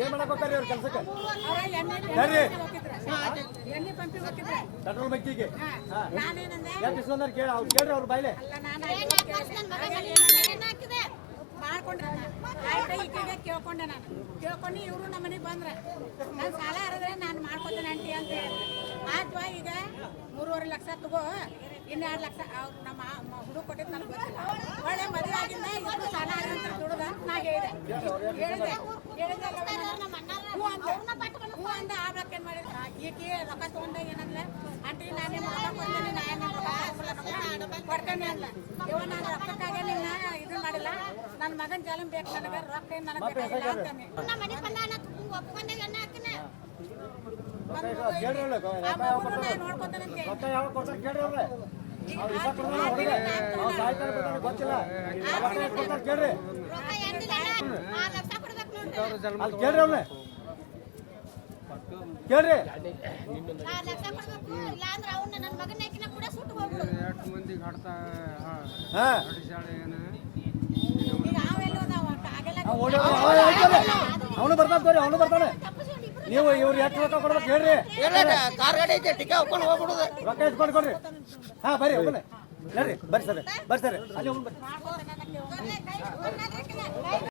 ಏನ್ ಮಾಡಕ್ ಹೋಗ್ತಾರಿ ಅವ್ರ ಕೆಲ್ಸಕ್ಕೆ ಎಣ್ಣೆ ಪಂಪಿಗೆ ಹೋಗಿದ್ರೆ ಪೆಟ್ರೋಲ್ ಬಂಕಿಗೆ ನಾನೇನಂದೆ ಯಾಕೆ ಇಸ್ಕೊಂಡ್ರೆ ಕೇಳ್ರಿ ಅವ್ರ ಬಾಯ್ಲೆ ಮಾಡ್ಕೊಂಡ್ರೆ ಆಯ್ತಾ ಈಕೆಗೆ ಕೇಳ್ಕೊಂಡೆ ನಾನು ಕೇಳ್ಕೊಂಡು ಇವರು ನಮ್ಮ ಮನೆಗೆ ಬಂದ್ರೆ ನಾನು ಸಾಲ ಹರಿದ್ರೆ ನಾನು ಮಾಡ್ಕೊತೇನೆ ಆಂಟಿ ಅಂತ ಹೇಳಿ ಆಯ್ತು ಈಗ 3.5 ಲಕ್ಷ ತಗೋ ಇನ್ನು 2 ಲಕ್ಷ ಅವ್ರು ನಮ್ಮ ಹುಡುಗ ಕೊಟ್ಟಿದ್ದು ನನಗೆ ಗೊತ್ತಿಲ್ಲ ಒಳ್ಳೆ ಮದುವೆ ಆಗಿಂದ ಇವರು ಸಾಲ ಆಗಿಂತ ದುಡ್ದ ನಾ ಹೇಳಿದೆ ಹೂ ಅಂದ ಆಗ್ಲಕ್ಕ ಏನು ಮಾಡಿದ ಈಕೆ ರೊಕ್ಕ ತೊಗೊಂಡಾಗ ಏನಂದ್ರೆ ಆಂಟಿ ನಾನು ಬಂದೇನೆ ನಾನು ಕೊಡ್ತೇನೆ ಅಂದ ಇವ ನಾನು ರೊಕ್ಕಕ್ಕಾಗೆ ನಿನ್ನ ಇದು ಮಾಡಿಲ್ಲ ನನ್ನ ಮಗನ ಜಲಂ ಬೇಕು ನನಗೆ ರೊಕ್ಕ ಏನು ನನಗೆ ಬೇಕಾಗಿಲ್ಲ ಅಂತಾನೆ ನೋಡ್ಕೊತಾನಂತೆ ಗೊತ್ತಿಲ್ಲ ಕೇಳ್ರಿ ಕೇಳ್ರಿ ಅವ್ರನ್ನ ಕೇಳ್ರಿ ಅವನು ಬರ್ತಾನೆ ತೋರಿ ಅವನು ಬರ್ತಾನೆ ನೀವು ಇವ್ರು ಎಷ್ಟು ರೊಕ್ಕ ಕೊಡ್ಬೇಕು ಹೇಳ್ರಿ ಕಾರ್ ಗಾಡಿ ಐತೆ ಟಿಕೆ ಹಾಕೊಂಡು ಹೋಗ್ಬಿಡುದು ರೊಕ್ಕ ಎತ್ಕೊಂಡು ಕೊಡ್ರಿ ಹಾ ಬರ್ರಿ ಹೋಗ್ಬನ್ನಿ ಹೇಳ್ರಿ ಬರ್ರಿ ಸರ್ ಬರ್ರಿ ಸರ್ ಅಲ್ಲಿ ಹೋಗ್ಬನ್ನಿ